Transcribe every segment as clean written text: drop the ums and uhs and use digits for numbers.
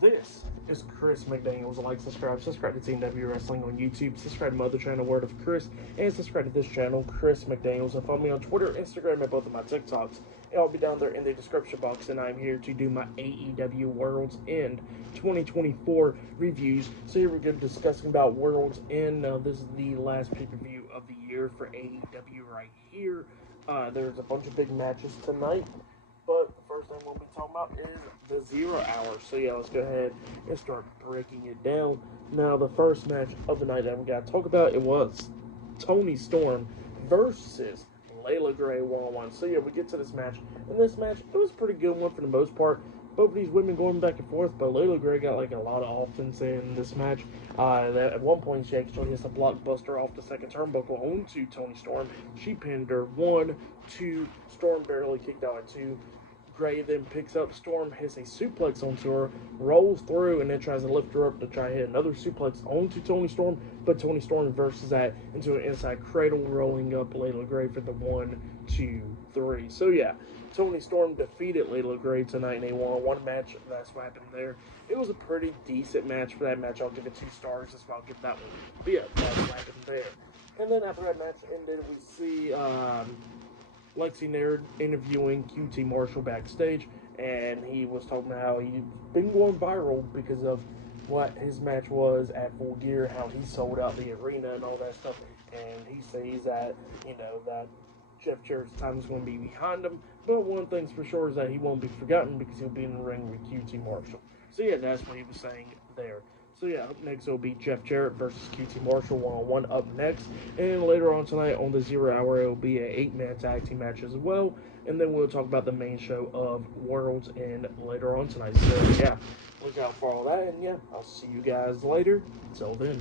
This is Chris McDaniels. Like, subscribe to Team W Wrestling on YouTube, subscribe to my other channel, Word of Chris, and subscribe to this channel, Chris McDaniels, and follow me on Twitter, Instagram, and both of my TikToks. And I'll be down there in the description box, and I'm here to do my AEW Worlds End 2024 reviews. So here we're going to be discussing about Worlds End. Now, this is the last pay-per-view of the year for AEW right here. There's a bunch of big matches tonight. But the first thing we'll be talking about is the 0 Hour. So yeah, let's go ahead and start breaking it down. Now, the first match of the night that we got to talk about, it was Toni Storm versus Layla Gray 1-on-1. So yeah, we get to this match. And this match, it was a pretty good one for the most part. Both of these women going back and forth, but Layla Gray got like a lot of offense in this match. At one point, she actually hits a blockbuster off the second turnbuckle onto Toni Storm. She pinned her 1, 2, Storm barely kicked out at 2. Gray then picks up Storm, hits a suplex onto her, rolls through, and then tries to lift her up to try to hit another suplex onto Toni Storm, but Toni Storm reverses that into an inside cradle, rolling up Layla Gray for the 1, 2, 3. So yeah, Toni Storm defeated Layla Gray tonight in a 1-on-1 match. That's what happened there. It was a pretty decent match for that match. I'll give it 2 stars. That's why I'll give that one. But yeah, that's what happened there. And then after that match ended, we see Lexi Naird interviewing QT Marshall backstage, and he was talking about how he's been going viral because of what his match was at Full Gear, how he sold out the arena and all that stuff, and he says that, that Jeff Jarrett's time is going to be behind him, but one thing's for sure is that he won't be forgotten because he'll be in the ring with QT Marshall. So yeah, that's what he was saying there. So yeah, up next will be Jeff Jarrett versus QT Marshall 1-on-1 up next. And later on tonight on the 0 Hour, it will be an 8-man tag team match as well. And then we'll talk about the main show of Worlds End later on tonight. So yeah, look out for all that. And yeah, I'll see you guys later. Until then.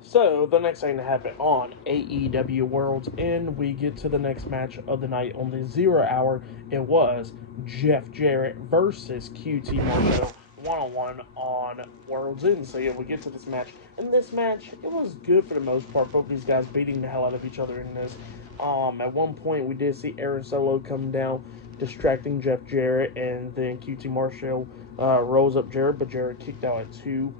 So, the next thing to happen on AEW Worlds End, we get to the next match of the night on the 0 Hour. It was Jeff Jarrett versus QT Marshall 1-on-1 on Worlds End. So yeah, we get to this match. And this match, it was good for the most part. Both these guys beating the hell out of each other in this. At one point, we did see Aaron Solo come down, distracting Jeff Jarrett, and then QT Marshall rolls up Jarrett, but Jarrett kicked out at 2.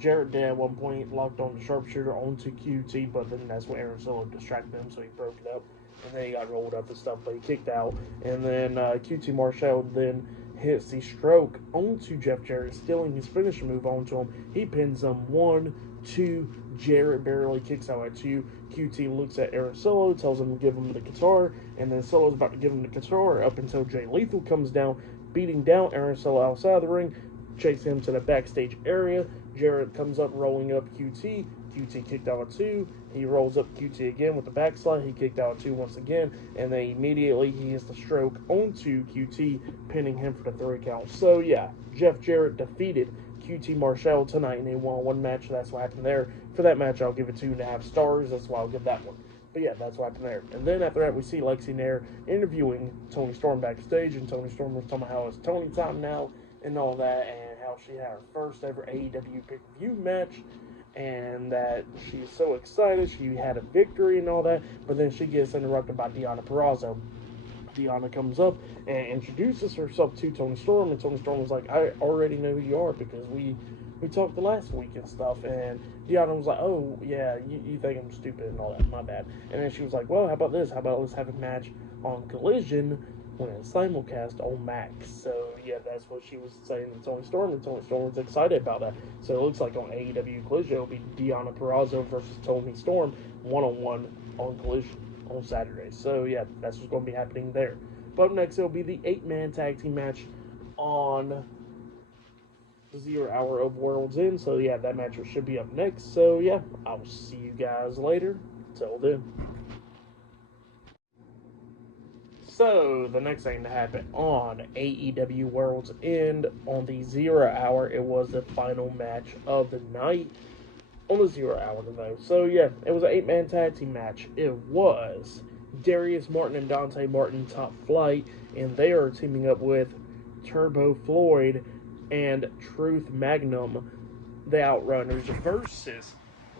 Jarrett did at one point locked on the sharpshooter onto QT, but then that's when Aaron Solo distracted him, so he broke it up, and then he got rolled up and stuff, but he kicked out, and then QT Marshall then hits the stroke onto Jeff Jarrett, stealing his finisher move onto him. He pins him 1, 2, Jarrett barely kicks out at 2. QT looks at Aaron Solo, tells him to give him the guitar, and then Solo's about to give him the guitar up until Jay Lethal comes down, beating down Aaron Solo outside of the ring, chasing him to the backstage area. Jarrett comes up, rolling up QT. QT kicked out at 2. He rolls up QT again with the backslide. He kicked out at 2 once again, and then immediately he hits the stroke onto QT, pinning him for the 3 count. So yeah, Jeff Jarrett defeated QT Marshall tonight in a 1-on-1 match. That's what happened there. For that match, I'll give it 2.5 stars. That's why I'll give that one. But yeah, that's what happened there. And then after that, we see Lexi Nair interviewing Toni Storm backstage, and Toni Storm was talking about how it's Toni time now and all that, and how she had her first ever AEW pay-per-view match, and that she's so excited. She had a victory and all that, but then she gets interrupted by Deonna Purrazzo. Deonna comes up and introduces herself to Toni Storm, and Toni Storm was like, I already know who you are because we talked the last week and stuff, and Deonna was like, oh, yeah, you think I'm stupid and all that, my bad. And then she was like, well, how about this? How about let's have a match on Collision when it's simulcast on Max. So, yeah, that's what she was saying to Toni Storm, and Toni Storm was excited about that. So, it looks like on AEW Collision, it'll be Deonna Purrazzo versus Toni Storm 1-on-1 on Collision on Saturday. So, yeah, that's what's going to be happening there. But up next, it'll be the 8-man tag team match on the 0 Hour of Worlds End. So, yeah, that match should be up next. So, yeah, I'll see you guys later. Till then. So, the next thing to happen on AEW Worlds End on the 0 Hour, it was the final match of the night on the 0 Hour though. So, yeah, it was an 8-man tag team match. It was Darius Martin and Dante Martin Top Flight, and they are teaming up with Turbo Floyd and Truth Magnum, the Outrunners, versus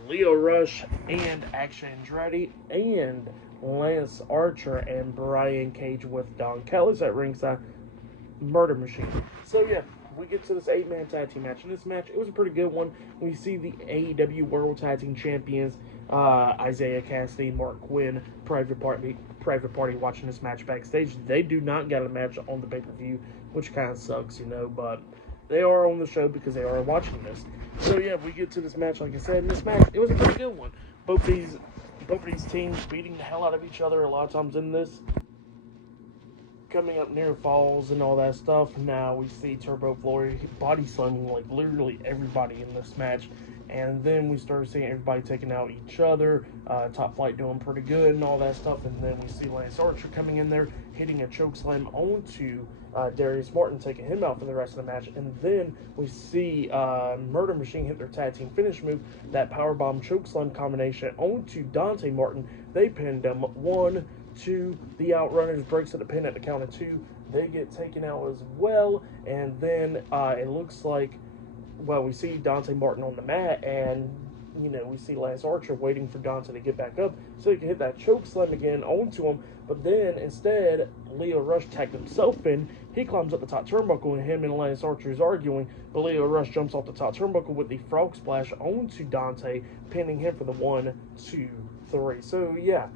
Leo Rush and Action Andretti and Lance Archer and Brian Cage with Don Callis at ringside Murder Machine. So yeah, we get to this 8-man tag team match. In this match, it was a pretty good one. We see the AEW World Tag Team Champions, Isaiah Cassidy, Mark Quinn, Private Party watching this match backstage. They do not get a match on the pay-per-view, which kind of sucks, but they are on the show because they are watching this. So yeah, we get to this match. Like I said, in this match, it was a pretty good one. Both of these teams beating the hell out of each other a lot of times in this. Coming up near falls and all that stuff. Now we see Turbo Flory body slamming like literally everybody in this match. And then we start seeing everybody taking out each other. Top Flight doing pretty good and all that stuff. And then we see Lance Archer coming in there, hitting a choke slam onto Darius Martin, taking him out for the rest of the match. And then we see Murder Machine hit their tag team finish move, that powerbomb choke slam combination onto Dante Martin. They pinned him. 1, 2, the Outrunners breaks at the pin at the count of 2. They get taken out as well. And then it looks like, well, we see Dante Martin on the mat, and we see Lance Archer waiting for Dante to get back up so he can hit that choke slam again onto him. But then instead, Leo Rush tagged himself in. He climbs up the top turnbuckle, and him and Lance Archer is arguing. But Leo Rush jumps off the top turnbuckle with the frog splash onto Dante, pinning him for the 1, 2, 3. So yeah,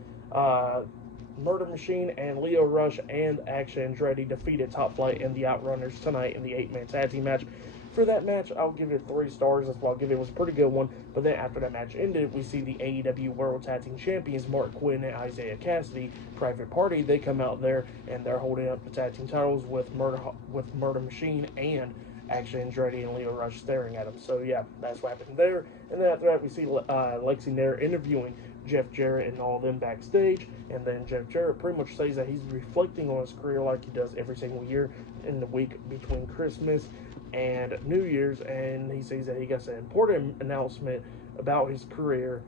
Murder Machine and Leo Rush and Action Andretti defeated Top Flight and the Outrunners tonight in the 8-man tag team match. For that match, I'll give it 3 stars. That's what I'll give it. It was a pretty good one. But then after that match ended, we see the AEW World Tag Team Champions, Mark Quinn and Isaiah Cassidy, Private Party. They come out there, and they're holding up the tag team titles with Murder Machine and Action Andretti and Leo Rush staring at them. So, yeah, that's what happened there. And then after that, we see Lexi Nair interviewing Jeff Jarrett and all of them backstage. And then Jeff Jarrett pretty much says that he's reflecting on his career like he does every single year in the week between Christmas and New Year's, and he says that he got an important announcement about his career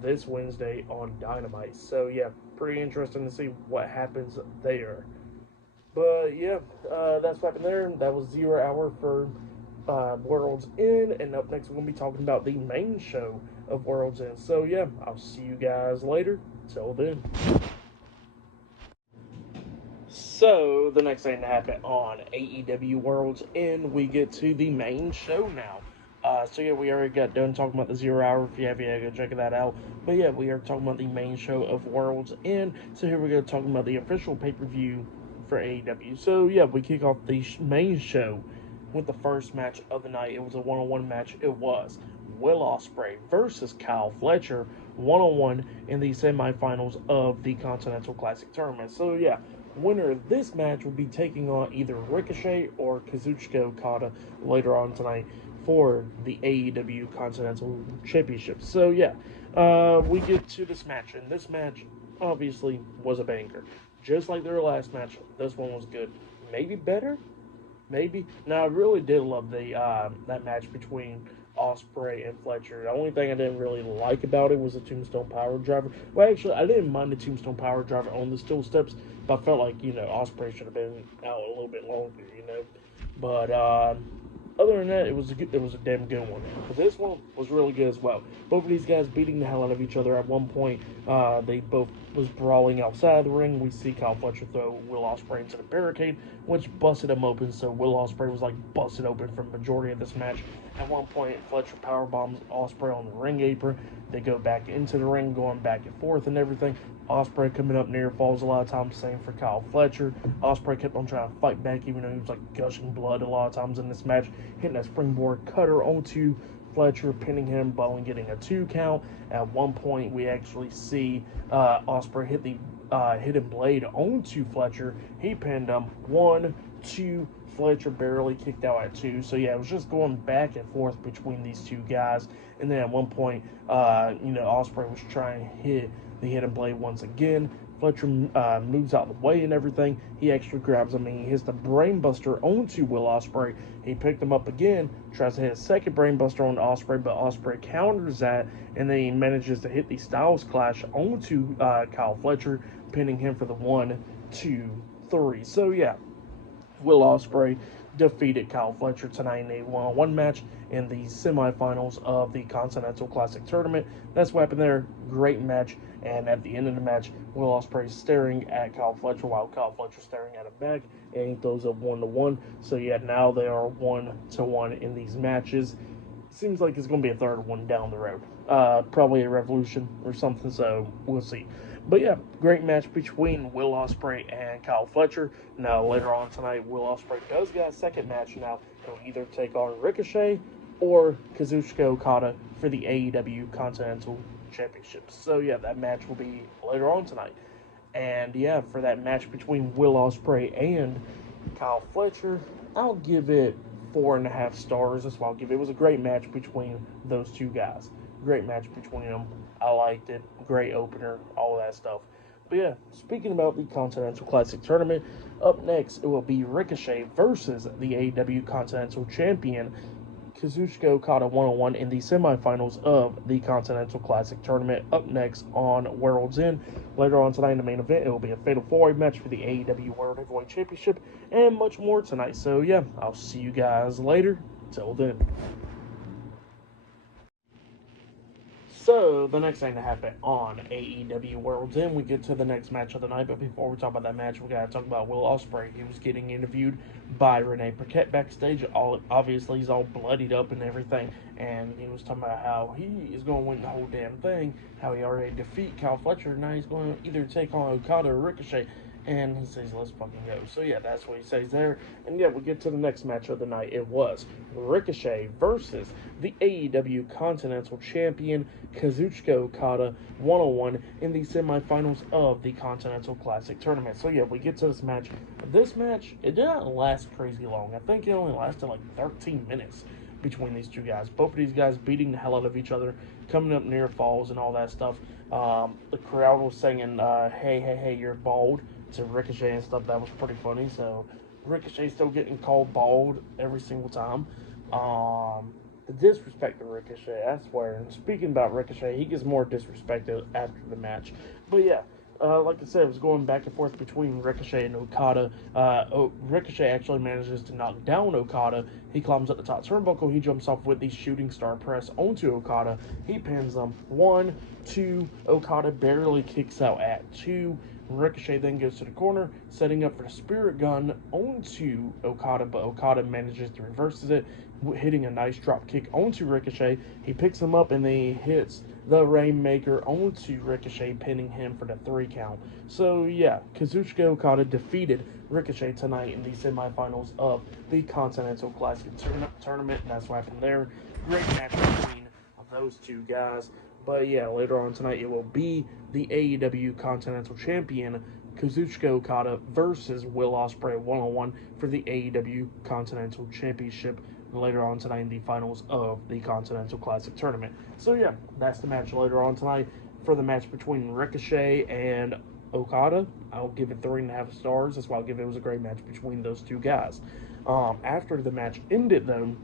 this Wednesday on Dynamite. So yeah, pretty interesting to see what happens there. But yeah, that's what happened there. That was 0 hour for Worlds End, and up next we're going to be talking about the main show of Worlds End. So yeah, I'll see you guys later. Till then. So, the next thing to happen on AEW Worlds End, we get to the main show now. So yeah, we already got done talking about the 0 hour. If you have, go check that out. But yeah, we are talking about the main show of Worlds End. So here we go talking about the official pay-per-view for AEW. So yeah, we kick off the main show with the first match of the night. It was a one-on-one match. It was Will Ospreay versus Kyle Fletcher, one-on-one in the semifinals of the Continental Classic Tournament. So yeah, winner of this match will be taking on either Ricochet or Kazuchika Okada later on tonight for the AEW Continental Championship. So yeah, we get to this match, and this match obviously was a banger. Just like their last match, this one was good. Maybe better? Maybe. Now, I really did love the that match between Ospreay and Fletcher. The only thing I didn't really like about it was the Tombstone Power Driver. Well, actually, I didn't mind the Tombstone Power Driver on the steel steps, but I felt like, Ospreay should have been out a little bit longer, But other than that, it was a damn good one. But this one was really good as well. Both of these guys beating the hell out of each other. At one point, they both was brawling outside the ring. We see Kyle Fletcher throw Will Ospreay into the barricade, which busted him open. So Will Ospreay was like busted open for the majority of this match. At one point, Fletcher powerbombs Ospreay on the ring apron. They go back into the ring, going back and forth and everything. Ospreay coming up near falls a lot of times, same for Kyle Fletcher. Ospreay kept on trying to fight back, even though he was like gushing blood a lot of times in this match, hitting that springboard cutter onto Fletcher, pinning him, but only getting a 2 count. At one point, we actually see Ospreay hit the hidden blade onto Fletcher. He pinned him. 1, 2. Fletcher barely kicked out at 2. So yeah, it was just going back and forth between these two guys. And then at one point, Ospreay was trying to hit the hidden blade once again. Fletcher moves out of the way and everything. He actually grabs him and he hits the brainbuster onto Will Ospreay. He picked him up again, tries to hit a second brainbuster on Ospreay, but Ospreay counters that, and then he manages to hit the Styles Clash onto Kyle Fletcher, pinning him for the 1, 2, 3. So yeah, Will Ospreay defeated Kyle Fletcher tonight in a one-on-one match in the semifinals of the Continental Classic Tournament. That's what happened there. Great match. And at the end of the match, Will Ospreay staring at Kyle Fletcher while Kyle Fletcher staring at him back, and he throws up 1-1. So yeah, now they are 1-1 in these matches. Seems like it's going to be a third one down the road. Probably a Revolution or something, so we'll see. But yeah, great match between Will Ospreay and Kyle Fletcher. Now, later on tonight, Will Ospreay does get a second match now. He'll either take on Ricochet or Kazuchika Okada for the AEW Continental Championship. So yeah, that match will be later on tonight. And yeah, for that match between Will Ospreay and Kyle Fletcher, I'll give it 4.5 stars. That's what I'll give it. It was a great match between those two guys. Great match between them. I liked it. Great opener, all of that stuff. But yeah, speaking about the Continental Classic Tournament, up next it will be Ricochet versus the AEW Continental Champion Kazuchika Okada 1-on-1 in the semifinals of the Continental Classic Tournament. Up next on Worlds End. Later on tonight in the main event, it will be a Fatal 4-Way match for the AEW World Heavyweight Championship and much more tonight. So yeah, I'll see you guys later. Till then. So, the next thing to happen on AEW Worlds End, we get to the next match of the night. But before we talk about that match, we got to talk about Will Ospreay. He was getting interviewed by Renee Paquette backstage. Obviously, he's all bloodied up and everything. And he was talking about how he is going to win the whole damn thing. How he already defeated Kyle Fletcher. Now he's going to either take on Okada or Ricochet. And he says, let's fucking go. So, yeah, that's what he says there. And, yeah, we get to the next match of the night. It was Ricochet versus the AEW Continental Champion, Kazuchika Okada, 1-on-1 in the semifinals of the Continental Classic Tournament. So, yeah, we get to this match. This match, it did not last crazy long. I think it only lasted like 13 minutes between these two guys. Both of these guys beating the hell out of each other, coming up near falls and all that stuff. The crowd was singing, hey, hey, hey, you're bald, to Ricochet and stuff. That was pretty funny. So Ricochet still getting called bald every single time. The disrespect to Ricochet, I swear. And speaking about Ricochet, he gets more disrespected after the match. But yeah, like I said, it was going back and forth between Ricochet and Okada. Ricochet actually manages to knock down Okada. He climbs up the top turnbuckle. He jumps off with the shooting star press onto Okada. He pins him. 1, 2. Okada barely kicks out at 2. Ricochet then goes to the corner, setting up for the spirit gun onto Okada, but Okada manages to reverse it, hitting a nice drop kick onto Ricochet. He picks him up and then he hits the Rainmaker onto Ricochet, pinning him for the 3 count. So yeah, Kazuchika Okada defeated Ricochet tonight in the semifinals of the Continental Classic Tournament, and that's what happened there. Great match between those two guys. But yeah, later on tonight, it will be the AEW Continental Champion, Kazuchika Okada, versus Will Ospreay 1-on-1 for the AEW Continental Championship later on tonight in the finals of the Continental Classic Tournament. So yeah, that's the match later on tonight. For the match between Ricochet and Okada, I'll give it 3.5 stars. That's why I'll give it. It was a great match between those two guys. After the match ended, though,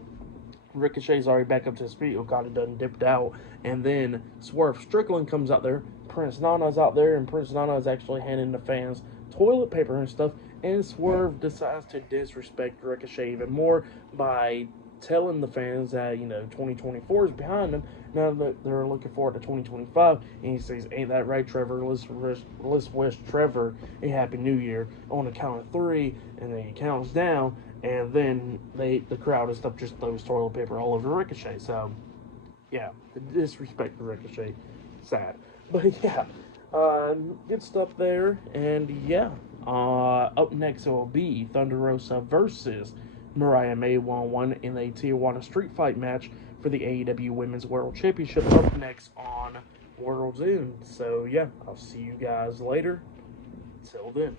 Ricochet's already back up to his feet. Okada done dipped out. And then Swerve Strickland comes out there. Prince Nana's out there. And Prince Nana is actually handing the fans toilet paper and stuff. And Swerve decides to disrespect Ricochet even more by telling the fans that, 2024 is behind them. Now that they're looking forward to 2025. And he says, ain't that right, Trevor? Let's wish Trevor a Happy New Year on the count of 3. And then he counts down. And then the crowd and stuff just throws toilet paper all over Ricochet. So, yeah, the disrespect to Ricochet, sad. But yeah, good stuff there. And yeah, up next it will be Thunder Rosa versus Mariah May 1-on-1 in a Tijuana Street Fight match for the AEW Women's World Championship. Up next on World's End. So yeah, I'll see you guys later. Till then.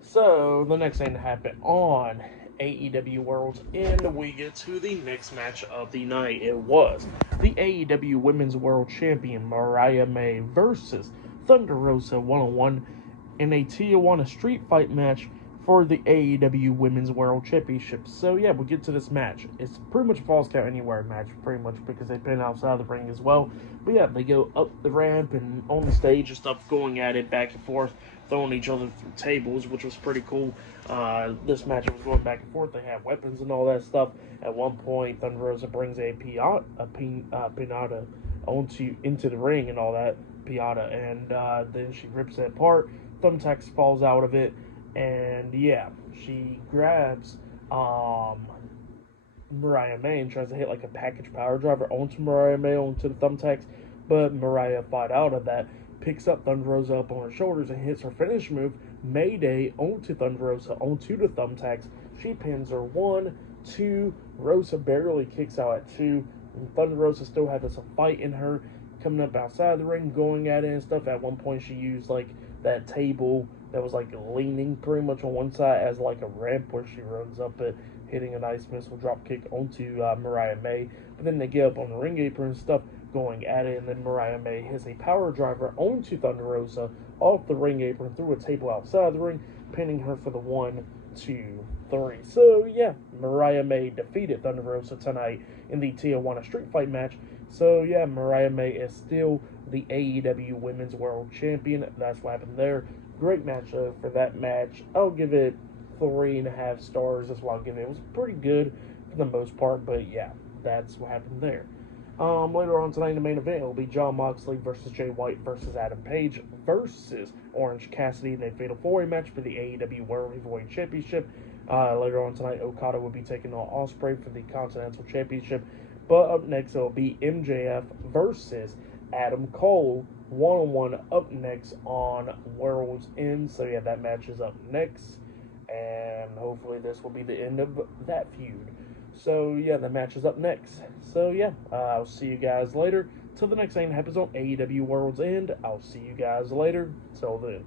So, the next thing to happen on AEW Worlds End, we get to the next match of the night. It was the AEW Women's World Champion Mariah May versus Thunder Rosa 1-on-1 in a Tijuana Street Fight match for the AEW Women's World Championship. So yeah, we get to this match. It's pretty much a Falls Count Anywhere match, pretty much, because they've been outside the ring as well. But yeah, they go up the ramp and on the stage and stuff, going at it back and forth. throwing each other through tables, which was pretty cool. This match was going back and forth. They had weapons and all that stuff. At one point, Thunder Rosa brings a pinata into the ring and all that piata, and then she rips it apart. Thumbtacks falls out of it, and yeah, she grabs Mariah May and tries to hit like a package power driver onto Mariah May onto the Thumbtacks, but Mariah fought out of that, picks up Thunder Rosa up on her shoulders and hits her finish move, Mayday, onto Thunder Rosa, onto the Thumbtacks. She pins her 1, 2, Rosa barely kicks out at 2, and Thunder Rosa still had this fight in her, coming up outside the ring, going at it and stuff. At one point she used like that table that was like leaning pretty much on one side as like a ramp where she runs up it, hitting a nice missile drop kick onto Mariah May. But then they get up on the ring apron and stuff, going at it, and then Mariah May hits a power driver onto Thunder Rosa off the ring apron through a table outside the ring, pinning her for the 1, 2, 3. So yeah, Mariah May defeated Thunder Rosa tonight in the Tijuana Street Fight match. So yeah, Mariah May is still the AEW Women's World Champion. That's what happened there. Great match for that match. I'll give it 3.5 stars. That's what I'll give it. It was pretty good for the most part, but yeah, that's what happened there. Later on tonight in the main event, it will be Jon Moxley versus Jay White versus Adam Page versus Orange Cassidy in a Fatal 4-Way match for the AEW World Heavyweight Championship. Later on tonight, Okada will be taking on Ospreay for the Continental Championship. But up next, it will be MJF versus Adam Cole, one-on-one up next on World's End. So yeah, that match is up next, and hopefully this will be the end of that feud. So yeah, the match is up next. So yeah, I'll see you guys later. Till the next thing happens on AEW Worlds End, I'll see you guys later. Till then.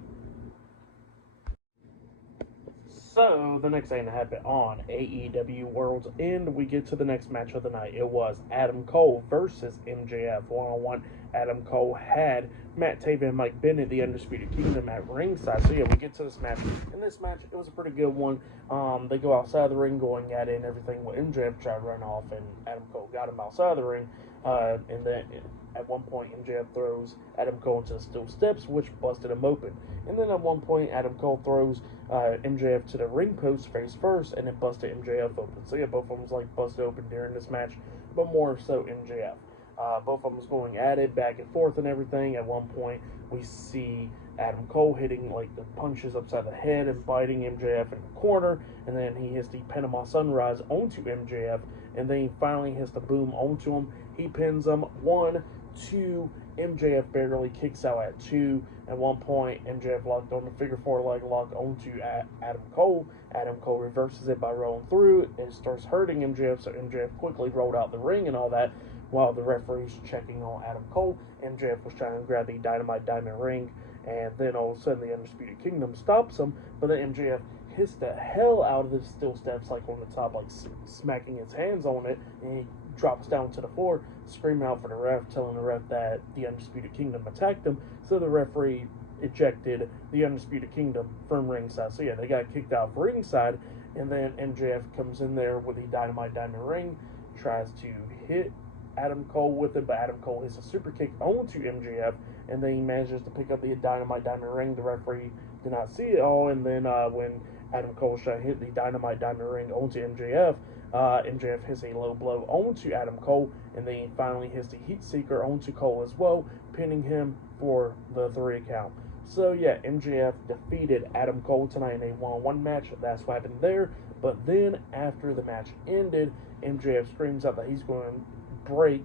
So, the next thing that happened on AEW Worlds End, we get to the next match of the night. It was Adam Cole versus MJF one-on-one. Adam Cole had Matt Taven and Mike Bennett, the Undisputed Kingdom, at ringside. So, yeah, we get to this match. In this match, it was a pretty good one. They go outside the ring going at it and everything. Well, MJF tried to run off, and Adam Cole got him outside the ring. And then at one point, MJF throws Adam Cole into the steel steps, which busted him open. And then at one point, Adam Cole throws MJF to the ring post face first, and it busted MJF open. So yeah, both of them was like busted open during this match, but more so MJF. Both of them was going at it, back and forth and everything. At one point, we see Adam Cole hitting like the punches upside the head and biting MJF in the corner, and then he hits the Panama Sunrise onto MJF, and then he finally hits the boom onto him. He pins him 1, 2. MJF barely kicks out at 2. At one point, MJF locked on the figure 4 leg lock onto Adam Cole. Adam Cole reverses it by rolling through it and starts hurting MJF, so MJF quickly rolled out the ring and all that. While the referee's checking on Adam Cole, MJF was trying to grab the Dynamite Diamond ring, and then all of a sudden the Undisputed Kingdom stops him, but then MJF hits the hell out of the steel steps, like on the top, like smacking his hands on it, and he drops down to the floor, screaming out for the ref, telling the ref that the Undisputed Kingdom attacked him. So the referee ejected the Undisputed Kingdom from ringside. So yeah, they got kicked out of ringside, and then MJF comes in there with the Dynamite Diamond ring, tries to hit Adam Cole with it, but Adam Cole hits a super kick onto MJF, and then he manages to pick up the Dynamite Diamond ring. The referee did not see it all, and then when Adam Cole was trying to hit the Dynamite Diamond ring onto MJF, MJF hits a low blow onto Adam Cole, and then he finally hits the Heat Seeker onto Cole as well, pinning him for the 3 count. So yeah, MJF defeated Adam Cole tonight in a one-on-one match. That's what happened there. But then after the match ended, MJF screams out that he's going to break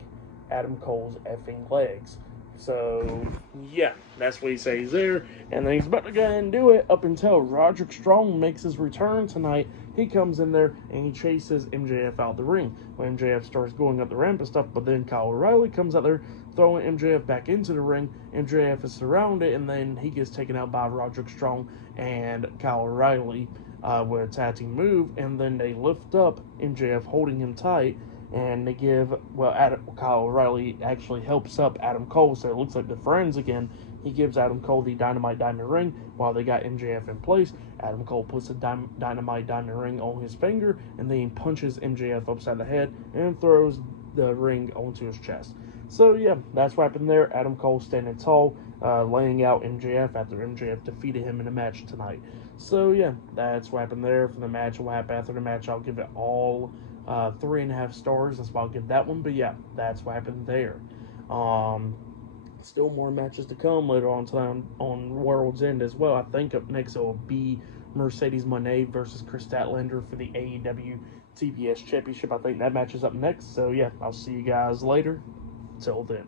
Adam Cole's effing legs. So yeah, that's what he says there. And then he's about to go ahead and do it up until Roderick Strong makes his return tonight. He comes in there and he chases MJF out the ring. When MJF starts going up the ramp and stuff, but then Kyle O'Reilly comes out there, throwing MJF back into the ring. MJF is surrounded, and then he gets taken out by Roderick Strong and Kyle O'Reilly with a tag team move, and then they lift up MJF, holding him tight, and they give, Kyle O'Reilly actually helps up Adam Cole, so it looks like they're friends again. He gives Adam Cole the Dynamite Diamond ring while they got MJF in place. Adam Cole puts the Dynamite Diamond ring on his finger, and then he punches MJF upside the head and throws the ring onto his chest. So yeah, that's what happened there. Adam Cole standing tall, laying out MJF after MJF defeated him in a match tonight. So yeah, that's what happened there for the match. What happened after the match, I'll give it all 3.5 stars. That's why I'll give that one. But yeah, that's what happened there. Um, Still more matches to come later on tonight on World's End as well. I think up next it will be Mercedes Moné versus Chris Statlander for the AEW TBS Championship. I think that match is up next. So yeah, I'll see you guys later. Till then.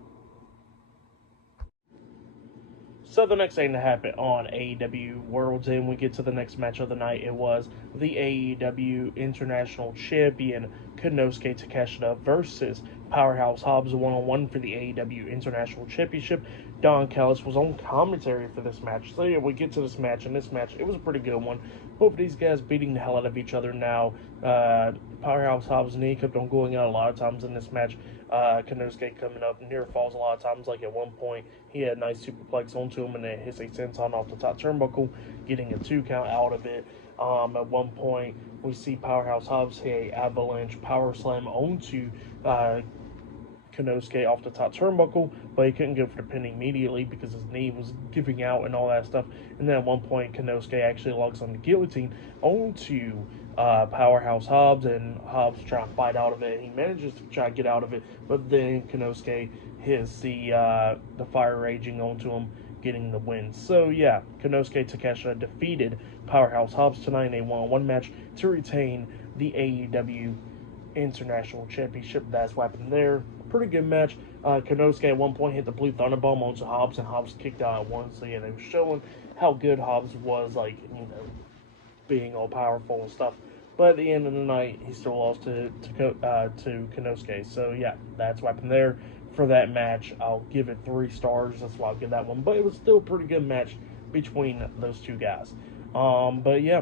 So the next thing to happen on AEW Worlds End, we get to the next match of the night. It was the AEW International Champion Konosuke Takeshita versus Powerhouse Hobbs one-on-one for the AEW International Championship. Don Callis was on commentary for this match. So yeah, we get to this match, and this match, it was a pretty good one. Both of these guys beating the hell out of each other now. Powerhouse Hobbs' knee kept on going out a lot of times in this match. Konosuke coming up near falls a lot of times. Like at one point, he had a nice superplex onto him and then hits a senton off the top turnbuckle, getting a 2 count out of it. At one point, we see Powerhouse Hobbs hit a avalanche power slam onto Konosuke off the top turnbuckle, but he couldn't go for the pin immediately because his knee was giving out and all that stuff. And then at one point, Konosuke actually locks on the guillotine onto Powerhouse Hobbs, and Hobbs trying to fight out of it. He manages to try to get out of it, but then Konosuke hits the fire raging onto him, getting the win. So yeah, Konosuke Takeshita defeated Powerhouse Hobbs tonight in a one-on-one match to retain the AEW International Championship. That's what happened there. Pretty good match. Konosuke at one point hit the Blue Thunderbomb onto Hobbs, and Hobbs kicked out at once. So yeah, they were showing how good Hobbs was, like, you know, being all powerful and stuff. But at the end of the night, he still lost to Konosuke. So yeah, that's what happened there for that match. I'll give it 3 stars. That's why I'll give that one. But it was still a pretty good match between those two guys. But yeah,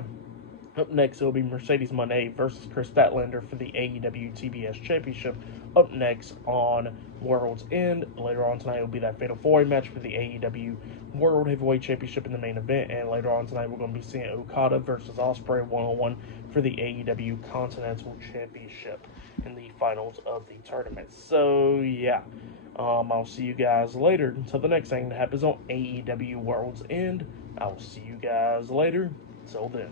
up next, it'll be Mercedes Moné versus Chris Statlander for the AEW TBS Championship. Up next on World's End. Later on tonight, it'll be that Fatal 4-Way match for the AEW World Heavyweight Championship in the main event. And later on tonight, we're going to be seeing Okada versus Ospreay one-on-one for the AEW Continental Championship in the finals of the tournament. So, yeah. I'll see you guys later. Until the next thing that happens on AEW World's End, I'll see you guys later. Till then.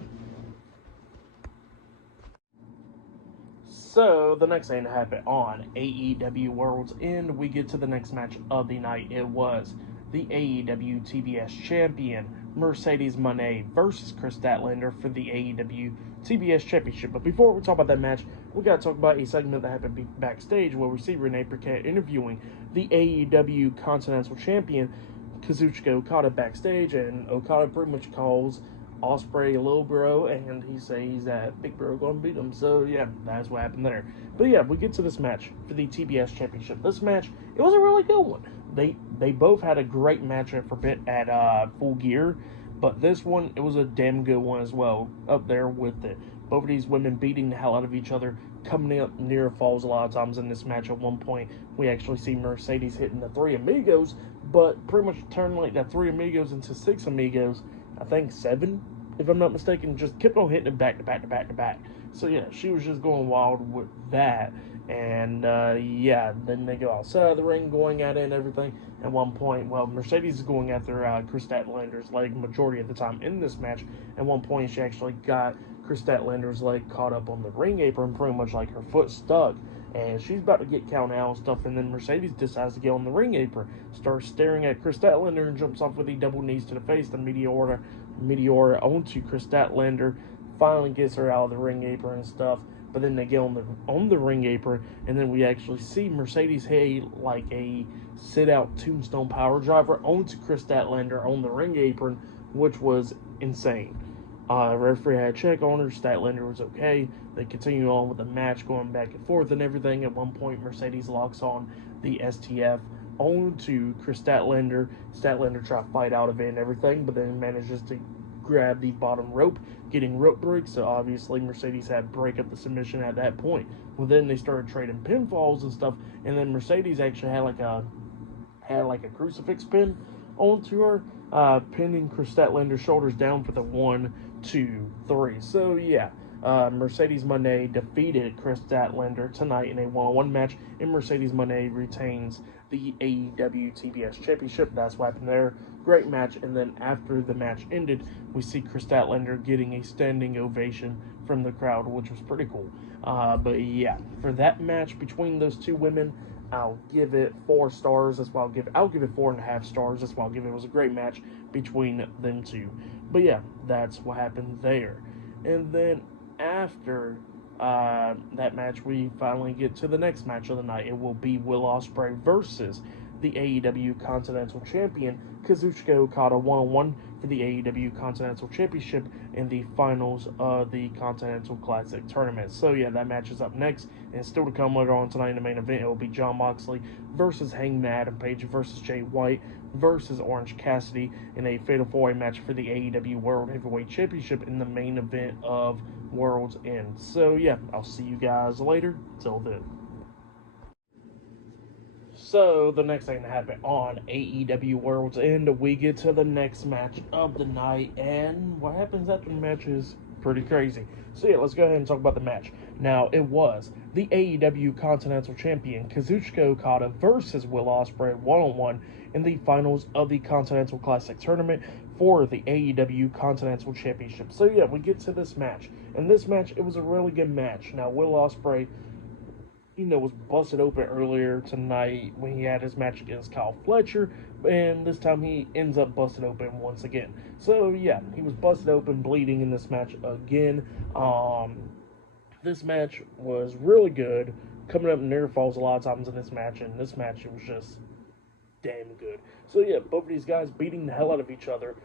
So, the next thing to happen on AEW World's End, we get to the next match of the night. It was the AEW TBS Champion, Mercedes Moné versus Chris Statlander for the AEW TBS Championship. But before we talk about that match, we got to talk about a segment that happened backstage where we see Renee Paquette interviewing the AEW Continental Champion, Kazuchika Okada, backstage, and Okada pretty much calls Ospreay a little bro, and he says that Big Bro gonna beat him. So yeah, that's what happened there. But yeah, we get to this match for the TBS Championship. This match, it was a really good one. They both had a great match at Full Gear, but this one, it was a damn good one as well, up there with it. Both of these women beating the hell out of each other, coming up near falls a lot of times in this match. At one point, we actually see Mercedes hitting the 3 Amigos, but pretty much turned like that 3 Amigos into 6 Amigos. I think 7, if I'm not mistaken, just kept on hitting it back to back to back to back. So yeah, she was just going wild with that. And yeah, then they go outside of the ring going at it and everything. At one point, well, Mercedes is going after Chris Statlander's leg majority of the time in this match. At one point, she actually got Chris Statlander's leg caught up on the ring apron, pretty much like her foot stuck. And she's about to get counted out and stuff, and then Mercedes decides to get on the ring apron, starts staring at Chris Statlander, and jumps off with the double knees to the face, the Meteora onto Chris Statlander, finally gets her out of the ring apron and stuff. But then they get on the ring apron, and then we actually see Mercedes hit like a sit-out tombstone power driver onto Chris Statlander on the ring apron, which was insane. Referee had a check on her. Statlander was okay. They continue on with the match, going back and forth and everything. At one point, Mercedes locks on the STF onto Chris Statlander. Statlander tries to fight out of it and everything, but then manages to grab the bottom rope, getting rope break. So obviously, Mercedes had to break up the submission at that point. Well, then they started trading pinfalls and stuff, and then Mercedes actually had like a crucifix pin onto her, pinning Chris Statlander's shoulders down for the 1, 2, 3. So yeah, Mercedes Moné defeated Chris Statlander tonight in a one-on-one match, and Mercedes Moné retains the AEW TBS Championship. That's what happened there. Great match, and then after the match ended, we see Chris Statlander getting a standing ovation from the crowd, which was pretty cool. But yeah, for that match between those two women, I'll give it 4 stars. That's why I'll give it 4.5 stars. That's why I'll give it. It was a great match between them two. But yeah, that's what happened there. And then after that match, we finally get to the next match of the night. It will be Will Ospreay versus the AEW Continental Champion Kazuchika Okada one-on-one for the AEW Continental Championship in the finals of the Continental Classic Tournament. So yeah, that match is up next, and still to come later on tonight in the main event, it will be Jon Moxley versus Hangman Adam Page versus Jay White versus Orange Cassidy in a fatal 4-way match for the AEW World Heavyweight Championship in the main event of Worlds End. So yeah, I'll see you guys later. Till then. So, the next thing to happen on AEW Worlds End, we get to the next match of the night, and what happens after the match is pretty crazy. So yeah, let's go ahead and talk about the match. Now, it was the AEW Continental Champion Kazuchika Okada versus Will Ospreay one-on-one in the finals of the Continental Classic Tournament for the AEW Continental Championship. So yeah, we get to this match, and this match, it was a really good match. Now, Will Ospreay, was busted open earlier tonight when he had his match against Kyle Fletcher, and this time he ends up busted open once again. So yeah, he was busted open, bleeding in this match again. This match was really good, coming up near falls a lot of times in this match, and this match, it was just damn good. So yeah, both of these guys beating the hell out of each other,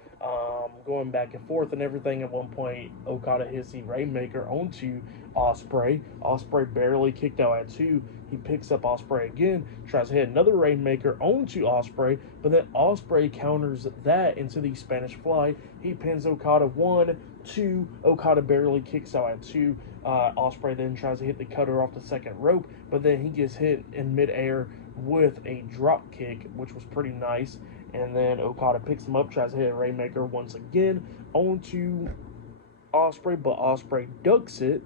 going back and forth and everything. At one point, Okada hits the Rainmaker onto Ospreay. Ospreay barely kicked out at 2. He picks up Ospreay again, tries to hit another Rainmaker onto Ospreay, but then Ospreay counters that into the Spanish Fly. He pins Okada 1, 2. Okada barely kicks out at 2. Ospreay then tries to hit the cutter off the second rope, but then he gets hit in midair with a drop kick, which was pretty nice. And then Okada picks him up, tries to hit a Rainmaker once again onto Ospreay, but Ospreay ducks it.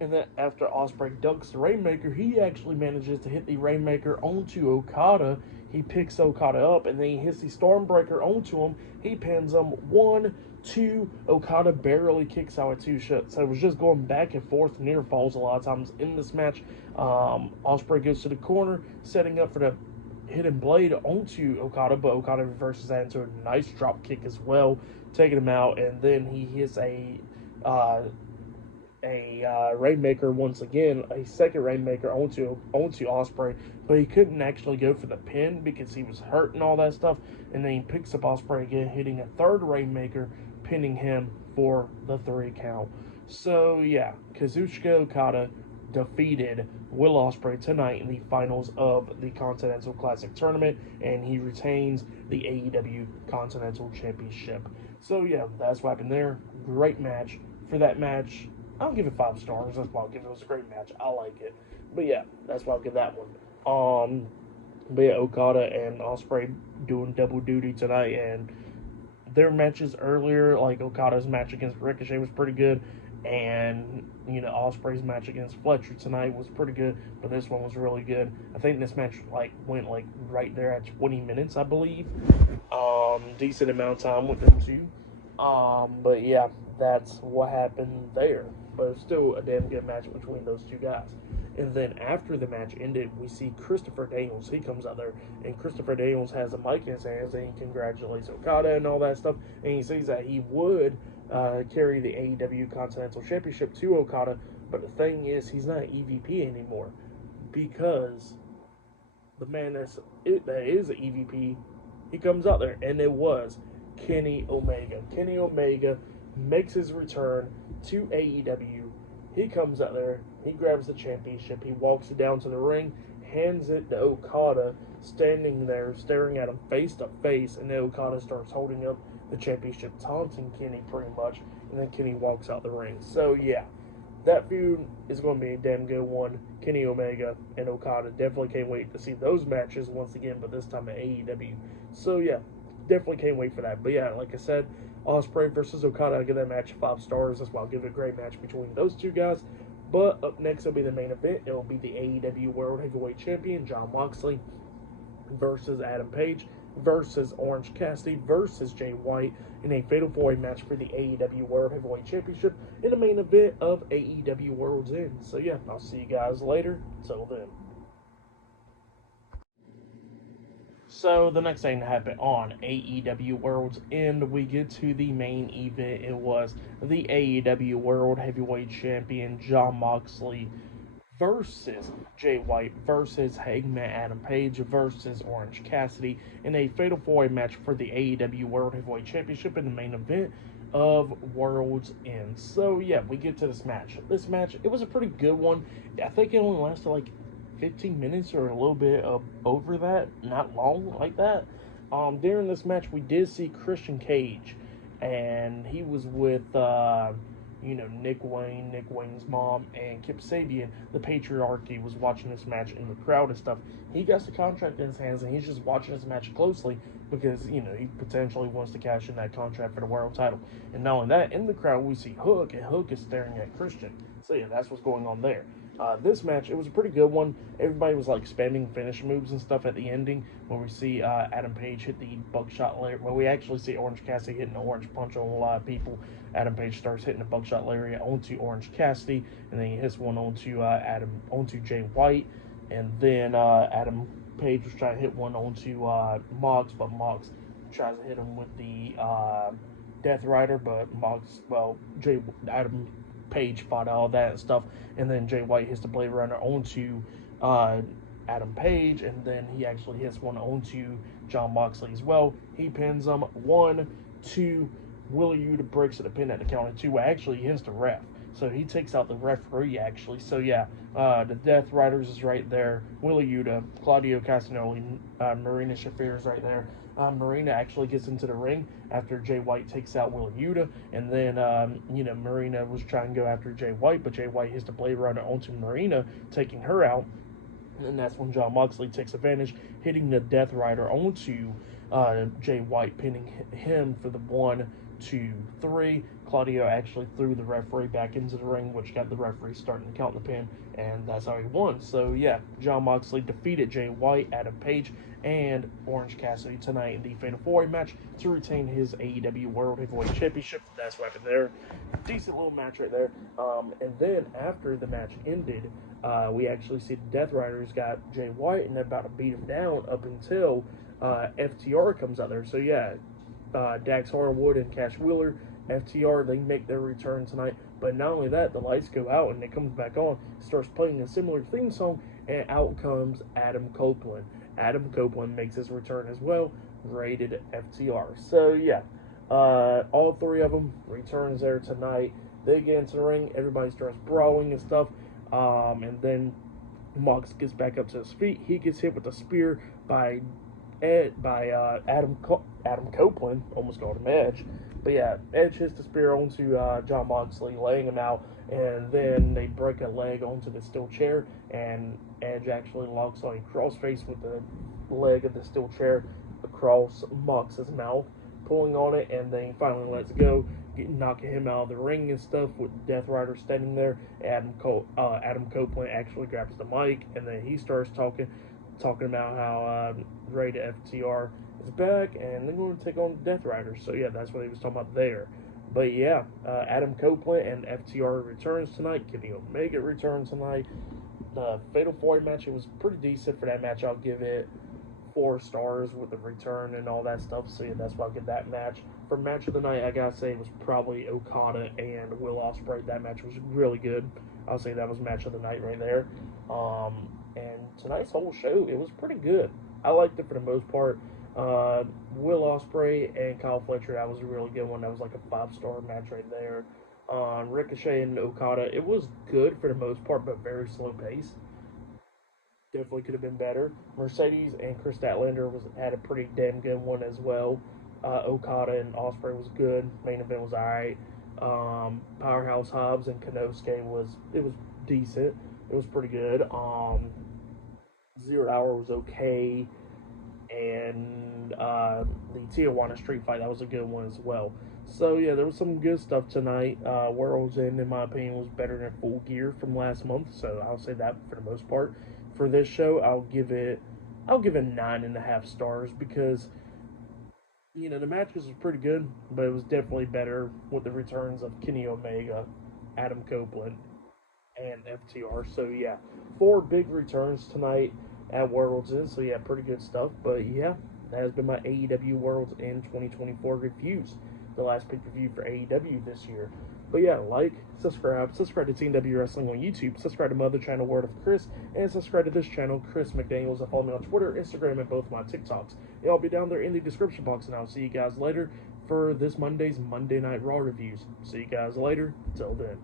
And then after Ospreay ducks the Rainmaker, he actually manages to hit the Rainmaker onto Okada. He picks Okada up, and then he hits the Stormbreaker onto him. He pins him 1, 2. Okada barely kicks out at 2 shots. So it was just going back and forth, near falls a lot of times in this match. Ospreay goes to the corner, setting up for the hidden blade onto Okada, but Okada reverses that into a nice drop kick as well, taking him out. And then he hits a Rainmaker once again, a second Rainmaker onto Ospreay, but he couldn't actually go for the pin because he was hurt and all that stuff. And then he picks up Ospreay again, hitting a third Rainmaker, pinning him for the 3 count. So yeah, Kazuchika Okada defeated Will Ospreay tonight in the finals of the Continental Classic Tournament, and he retains the AEW Continental Championship. So yeah, that's what happened there. Great match. For that match, I'll give it 5 stars. That's why I'll give it. It was a great match. I like it. But yeah, that's why I'll give that one. But yeah, Okada and Ospreay doing double duty tonight, and their matches earlier, like Okada's match against Ricochet was pretty good, and Ospreay's match against Fletcher tonight was pretty good, but this one was really good. I think this match went right there at 20 minutes, I believe. Decent amount of time with them two. But yeah, that's what happened there. But it's still a damn good match between those two guys. And then after the match ended, we see Christopher Daniels. He comes out there, and Christopher Daniels has a mic in his hands, and he congratulates Okada and all that stuff. And he says that he would carry the AEW Continental Championship to Okada. But the thing is, he's not an EVP anymore, because the man that is an EVP, he comes out there, and it was Kenny Omega. Kenny Omega makes his return to AEW. He comes out there, he grabs the championship, he walks it down to the ring, hands it to Okada, standing there staring at him face to face, and then Okada starts holding up the championship, taunting Kenny pretty much, and then Kenny walks out the ring. So yeah, that feud is going to be a damn good one. Kenny Omega and Okada, definitely can't wait to see those matches once again, but this time at AEW. So yeah, definitely can't wait for that. But yeah, like I said, Ospreay versus Okada. I give that match 5 stars as well. I'll give it a great match between those two guys. But up next will be the main event. It will be the AEW World Heavyweight Champion Jon Moxley versus Adam Page versus Orange Cassidy versus Jay White in a fatal 4-way match for the AEW World Heavyweight Championship in the main event of AEW Worlds End. So yeah, I'll see you guys later. Till then. So the next thing to happen on AEW Worlds End, we get to the main event. It was the AEW World Heavyweight Champion Jon Moxley versus Jay White versus Hangman Adam Page versus Orange Cassidy in a fatal 4-way match for the AEW World Heavyweight Championship in the main event of World's End. So yeah, we get to this match. This match, it was a pretty good one. I think it only lasted like 15 minutes or a little bit over that, not long like that. During this match, we did see Christian Cage, and he was with Nick Wayne's mom, and Kip Sabian, the patriarchy, was watching this match in the crowd and stuff. He gets the contract in his hands, and he's just watching this match closely because, he potentially wants to cash in that contract for the world title. And not only that, in the crowd, we see Hook, and Hook is staring at Christian. So, yeah, that's what's going on there. This match, it was a pretty good one. Everybody was like spamming finish moves and stuff at the ending, where we see Adam Page hit the buckshot lariat. Well, we actually see Orange Cassidy hitting the orange punch on a lot of people. Adam Page starts hitting the buckshot lariat onto Orange Cassidy, and then he hits one onto Jay White, and then Adam Page was trying to hit one onto Mox, but Mox tries to hit him with the Death Rider, but Adam Page fought all that and stuff, and then Jay White hits the Blade Runner onto Adam Page, and then he actually hits one onto Jon Moxley as well. He pins him 1, 2. Wheeler Yuta breaks it a pin at the count of 2. Actually, he hits the ref, so he takes out the referee actually. So yeah, the Death Riders is right there. Wheeler Yuta, Claudio Castagnoli, Marina Shafir is right there. Marina actually gets into the ring after Jay White takes out Wheeler Yuta, and then Marina was trying to go after Jay White, but Jay White hits the Blade Runner onto Marina, taking her out. And that's when Jon Moxley takes advantage, hitting the Death Rider onto Jay White, pinning him for the 1, 2, 3. Claudio actually threw the referee back into the ring, which got the referee starting to count the pin, and that's how he won. So yeah, Jon Moxley defeated Jay White, Adam Page, and Orange Cassidy tonight in the Fatal 4-Way match to retain his AEW World Heavyweight Championship. That's what happened there. Decent little match right there. And then after the match ended, we actually see the Death Riders got Jay White, and they're about to beat him down up until FTR comes out there. So yeah, Dax Harwood and Cash Wheeler, FTR, they make their return tonight. But not only that, the lights go out and it comes back on, starts playing a similar theme song, and out comes Adam Copeland. Adam Copeland makes his return as well, rated FTR. So yeah, all 3 of them returns there tonight. They get into the ring, everybody starts brawling and stuff, and then Mox gets back up to his feet. He gets hit with a spear by Adam Copeland, almost called him Edge. But yeah, Edge hits the spear onto Jon Moxley, laying him out, and then they break a leg onto the steel chair, and Edge actually locks on a crossface with the leg of the steel chair across Mox's mouth, pulling on it, and then he finally lets go, knocking him out of the ring and stuff with Death Rider standing there. Adam Copeland actually grabs the mic, and then he starts talking about how rated FTR is back, and they're going to take on Death Riders. So yeah, that's what he was talking about there. But yeah, Adam Copeland and FTR returns tonight. Kenny Omega returns tonight. The Fatal 4-Way match, it was pretty decent for that match. I'll give it 4 stars with the return and all that stuff. So yeah, that's why I'll give that match. For match of the night, I gotta say it was probably Okada and Will Ospreay. That match was really good. I'll say that was match of the night right there. And tonight's whole show, it was pretty good. I liked it for the most part. Will Ospreay and Kyle Fletcher, that was a really good one. That was like a 5-star match right there. Ricochet and Okada, it was good for the most part, but very slow pace. Definitely could have been better. Mercedes and Chris Statlander had a pretty damn good one as well. Okada and Ospreay was good. Main event was alright. Powerhouse Hobbs and Konosuke was decent. It was pretty good. 0 Hour was okay. And the Tijuana Street Fight, that was a good one as well. So yeah, there was some good stuff tonight. World's End, in my opinion, was better than Full Gear from last month. So I'll say that for the most part. For this show, I'll give it 9.5 stars because the matches was pretty good, but it was definitely better with the returns of Kenny Omega, Adam Copeland, and FTR. So yeah, four big returns tonight at Worlds End. So yeah, pretty good stuff. But yeah, that has been my AEW Worlds End 2024 reviews. The last pay-per-view for AEW this year. But yeah, subscribe to Team W Wrestling on YouTube, subscribe to my other channel, Word of Chris, and subscribe to this channel, Chris McDaniels, and follow me on Twitter, Instagram, and both my TikToks. It'll be down there in the description box, and I'll see you guys later for this Monday's Monday Night Raw reviews. See you guys later. Till then.